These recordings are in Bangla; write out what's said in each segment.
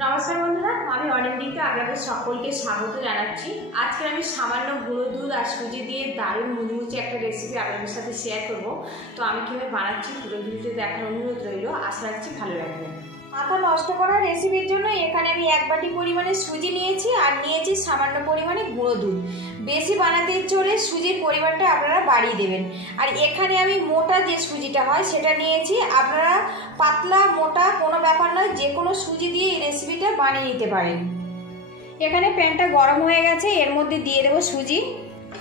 নমস্কার বন্ধুরা, আমি অনিন্দিতা আপনাদের সকলকে স্বাগত জানাচ্ছি। আজকে আমি সামান্য গুঁড়ো দুধ আর সুজি দিয়ে দারুণ মুচমুচে একটা রেসিপি আপনাদের সাথে শেয়ার করব। তো আমি কীভাবে বানাচ্ছি পুরো ভিডিওতে দেখার অনুরোধ রইল। আশা রাখছি ভালো লাগবে। মাথা নষ্ট করা রেসিপির জন্য এখানে আমি 1 বাটি পরিমাণে সুজি নিয়েছি আর নিয়েছি সামান্য পরিমাণে গুঁড়ো দুধ। বেশি বানাতে চলে সুজির পরিমাণটা আপনারা বাড়িয়ে দেবেন। আর এখানে আমি মোটা যে সুজিটা হয় সেটা নিয়েছি। আপনারা পাতলা মোটা কোনো ব্যাপার নয়, যে কোনো সুজি দিয়ে এই রেসিপিটা বানিয়ে নিতে পারেন। এখানে প্যানটা গরম হয়ে গেছে, এর মধ্যে দিয়ে দেবো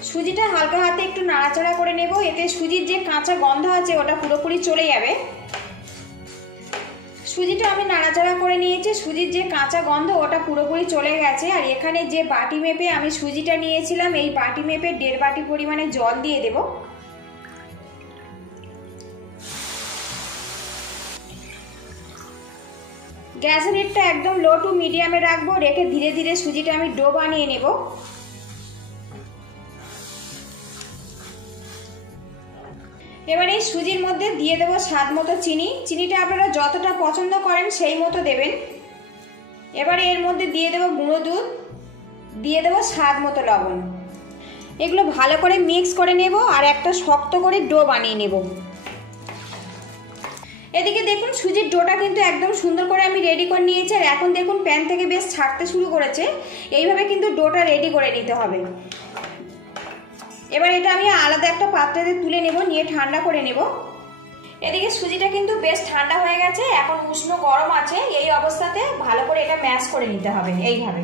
সুজিটা হালকা হাতে একটু নাড়াচাড়া করে নেব, এতে সুজির যে কাঁচা গন্ধ আছে ওটা পুরোপুরি চলে যাবে। সুজিটা আমি নাড়াচাড়া করে নিয়েছি, সুজির যে কাঁচা গন্ধ ওটা পুরোপুরি চলে গেছে। আর এখানে যে বাটি মেপে আমি সুজিটা নিয়েছিলাম এই বাটি মেপে 1.5 বাটি পরিমাণে জল দিয়ে দেব। গ্যাসের হিটটা একদম লো টু মিডিয়ামে রাখবো, রেখে ধীরে ধীরে সুজিটা আমি ডো বানিয়ে নেব। এবার এই সুজির মধ্যে দিয়ে দেবো স্বাদ মতো চিনিটা আপনারা যতটা পছন্দ করেন সেই মতো দেবেন। এবারে এর মধ্যে দিয়ে দেবো গুঁড়ো দুধ, দিয়ে দেবো স্বাদ মতো লবণ। এগুলো ভালো করে মিক্স করে নেব আর একটা শক্ত করে ডো বানিয়ে নেব। এদিকে দেখুন সুজির ডোটা কিন্তু একদম সুন্দর করে আমি রেডি করে নিয়েছি। আর এখন দেখুন প্যান থেকে বেশ ছাড়তে শুরু করেছে। এইভাবে কিন্তু ডোটা রেডি করে নিতে হবে। এবার এটা আমি আলাদা একটা পাত্রে তুলে নেব, নিয়ে ঠান্ডা করে নেব। এদিকে সুজিটা কিন্তু বেশ ঠান্ডা হয়ে গেছে, এখন উষ্ণ গরম আছে। এই অবস্থাতে ভালো করে এটা ম্যাশ করে নিতে হবে এইভাবে।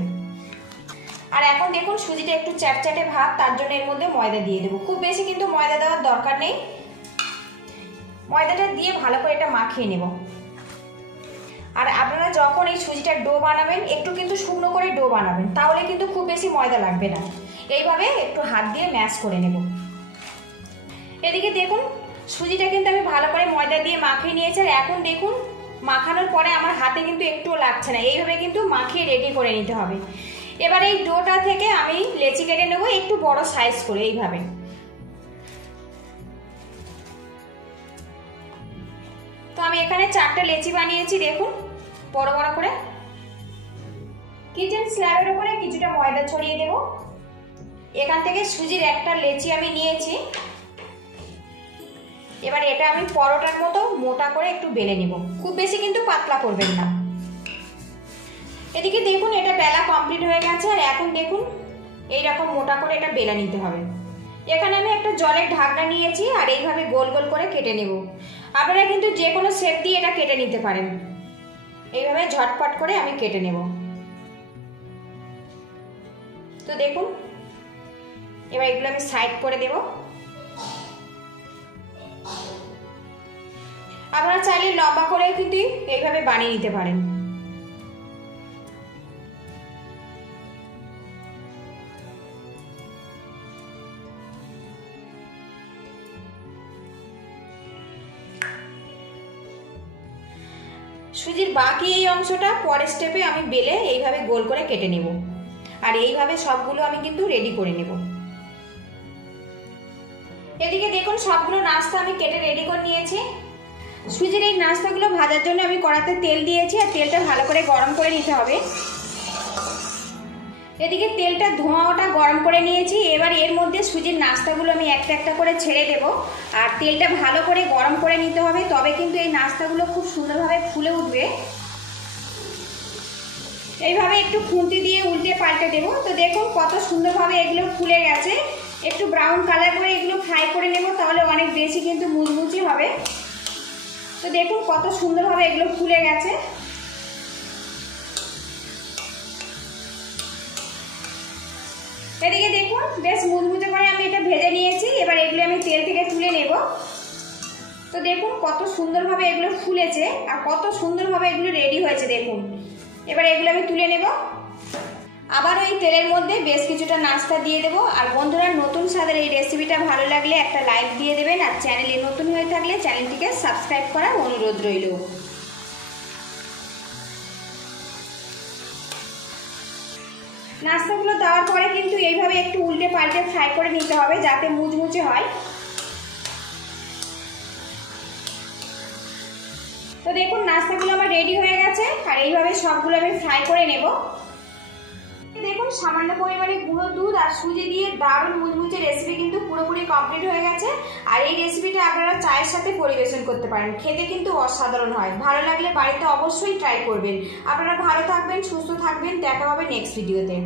আর এখন দেখুন সুজিটা একটু চ্যাটচ্যাটে ভাব, তার জন্য এর মধ্যে ময়দা দিয়ে দেবো। খুব বেশি কিন্তু ময়দা দেওয়ার দরকার নেই। ময়দাটা দিয়ে ভালো করে এটা মাখিয়ে নেব। আর আপনারা যখন এই সুজিটার ডো বানাবেন একটু কিন্তু শুকনো করে ডো বানাবেন, তাহলে কিন্তু খুব বেশি ময়দা লাগবে না। এইভাবে একটু হাত দিয়ে ম্যাশ করে নেব। এদিকে দেখুন সুজিটা কিন্তু আমি ভালো করে ময়দা দিয়ে মাখিয়ে নিয়েছি। আর এখন দেখুন মাখানোর পরে আমার হাতে কিন্তু একটুও লাগছে না। এইভাবে কিন্তু মাখিয়ে রেডি করে নিতে হবে। এবার এই ডোটা থেকে আমি লেচি কেটে নেব একটু বড় সাইজ করে এইভাবে। তো আমি এখানে 4টা লেচি বানিয়েছি, দেখুন বড় বড় করে। কিচেন স্ল্যাবের উপরে কিছুটা ময়দা ছড়িয়ে দেব। এখান থেকে সুজির একটা লেচি আমি নিয়েছি। এবার এটা আমি পরোটার মতো মোটা করে একটু বেলে নেব, খুব বেশি কিন্তু পাতলা করবেন না। এদিকে দেখুন এটা বেলা কমপ্লিট হয়ে গেছে। আর এখন দেখুন এইরকম মোটা করে এটা বেলে নিতে হবে। এখানে আমি একটা জলের ঢাকনা নিয়েছি আর এইভাবে গোল গোল করে কেটে নেব। আপনারা কিন্তু যে কোনো শেপ দিয়ে এটা কেটে নিতে পারেন। এইভাবে ঝটপট করে আমি কেটে নেব। তো দেখুন এবার এগুলো আমি সাইড করে দেব। আপনারা চাইলে লম্বা করে কিন্তু এইভাবে বানিয়ে নিতে পারেন। সুজির বাকি এই অংশটা পরের স্টেপে আমি বেলে এইভাবে গোল করে কেটে নেব। আর এইভাবে সবগুলো আমি কিন্তু রেডি করে নেব। এদিকে দেখুন সবগুলো নাস্তা আমি কেটে রেডি করে নিয়েছি। সুজির এই নাস্তাগুলো ভাজার জন্য আমি কড়াতে তেল দিয়েছি আর তেলটা ভালো করে গরম করে নিতে হবে। এদিকে তেলটা ধোঁয়াটা গরম করে নিয়েছি। এবার এর মধ্যে সুজির নাস্তাগুলো আমি একটা একটা করে ছেড়ে দেব। আর তেলটা ভালো করে গরম করে নিতে হবে, তবে কিন্তু এই নাস্তাগুলো খুব সুন্দরভাবে ফুলে উঠবে। এইভাবে একটু খুন্তি দিয়ে উল্টে পাল্টে দেবো। তো দেখুন কত সুন্দরভাবে এগুলো ফুলে গেছে। একটু ব্রাউন কালার করে এগুলো ফ্রাই করে নেব, তাহলে অনেক বেশি কিন্তু মুচমুচে হবে। তো দেখুন কত সুন্দরভাবে এগুলো ফুলে গেছে। এদিকে দেখুন বেশ মুচমুচে করে আমি এটা ভেজে নিয়েছি। এবার এগুলো আমি তেল থেকে তুলে নেব। তো দেখুন কত সুন্দরভাবে এগুলো ফুলেছে আর কত সুন্দরভাবে এগুলো রেডি হয়েছে দেখুন। এবার এগুলো আমি তুলে নেব। আবার ওই তেলের মধ্যে বেশ কিছুটা নাস্তা দিয়ে দেবো। আর বন্ধুরা নতুন স্বাদের এই রেসিপিটা ভালো লাগলে একটা লাইক দিয়ে দেবেন। আর চ্যানেলে নতুন হয়ে থাকলে চ্যানেলটিকে সাবস্ক্রাইব করার অনুরোধ রইল। নাস্তাগুলো দেওয়ার পরে কিন্তু এইভাবে একটু উল্টে পাল্টে ফ্রাই করে নিতে হবে, যাতে মুচমুচে হয়। তো দেখুন নাস্তাগুলো আমার রেডি হয়ে গেছে, আর এইভাবে সবগুলো আমি ফ্রাই করে নেব। দেখুন সামান্য পরিমাণে গুঁড়ো দুধ আর সুজি দিয়ে দারুণ মুচমুচে রেসিপি কিন্তু পুরোপুরি কমপ্লিট হয়ে গেছে। আর এই রেসিপিটা আপনারা চায়ের সাথে পরিবেশন করতে পারেন, খেতে কিন্তু অসাধারণ হয়। ভালো লাগলে বাড়িতে অবশ্যই ট্রাই করবেন। আপনারা ভালো থাকবেন, সুস্থ থাকবেন, দেখা হবে নেক্সট ভিডিওতে।